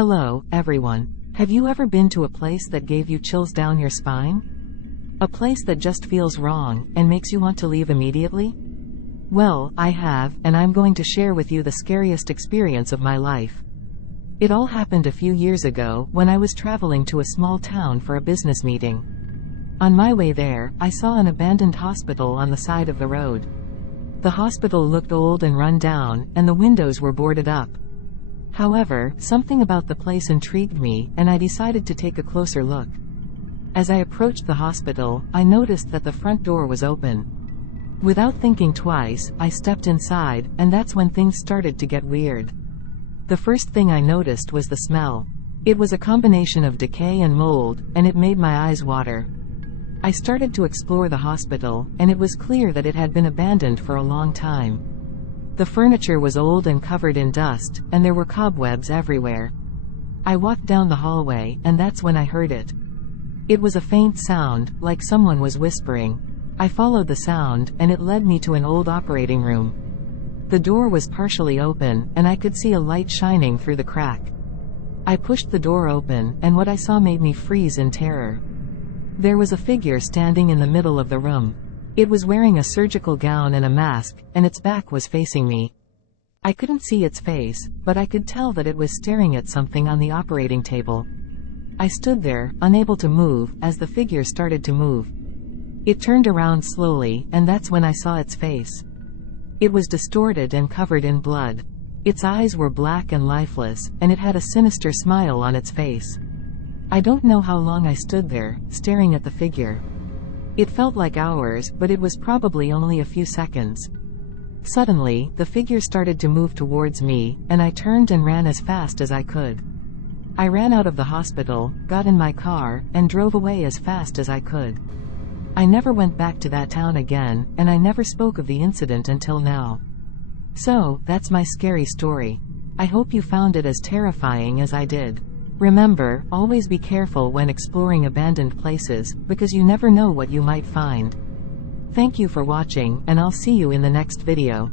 Hello, everyone. Have you ever been to a place that gave you chills down your spine? A place that just feels wrong and makes you want to leave immediately? Well, I have, and I'm going to share with you the scariest experience of my life. It all happened a few years ago when I was traveling to a small town for a business meeting. On my way there, I saw an abandoned hospital on the side of the road. The hospital looked old and run down, and the windows were boarded up. However, something about the place intrigued me, and I decided to take a closer look. As I approached the hospital, I noticed that the front door was open. Without thinking twice, I stepped inside, and that's when things started to get weird. The first thing I noticed was the smell. It was a combination of decay and mold, and it made my eyes water. I started to explore the hospital, and it was clear that it had been abandoned for a long time. The furniture was old and covered in dust, and there were cobwebs everywhere. I walked down the hallway, and that's when I heard it. It was a faint sound, like someone was whispering. I followed the sound, and it led me to an old operating room. The door was partially open, and I could see a light shining through the crack. I pushed the door open, and what I saw made me freeze in terror. There was a figure standing in the middle of the room. It was wearing a surgical gown and a mask, and its back was facing me. I couldn't see its face, but I could tell that it was staring at something on the operating table. I stood there, unable to move, as the figure started to move. It turned around slowly, and that's when I saw its face. It was distorted and covered in blood. Its eyes were black and lifeless, and it had a sinister smile on its face. I don't know how long I stood there, staring at the figure. It felt like hours, but it was probably only a few seconds. Suddenly, the figure started to move towards me, and I turned and ran as fast as I could. I ran out of the hospital, got in my car, and drove away as fast as I could. I never went back to that town again, and I never spoke of the incident until now. So, that's my scary story. I hope you found it as terrifying as I did. Remember, always be careful when exploring abandoned places, because you never know what you might find. Thank you for watching, and I'll see you in the next video.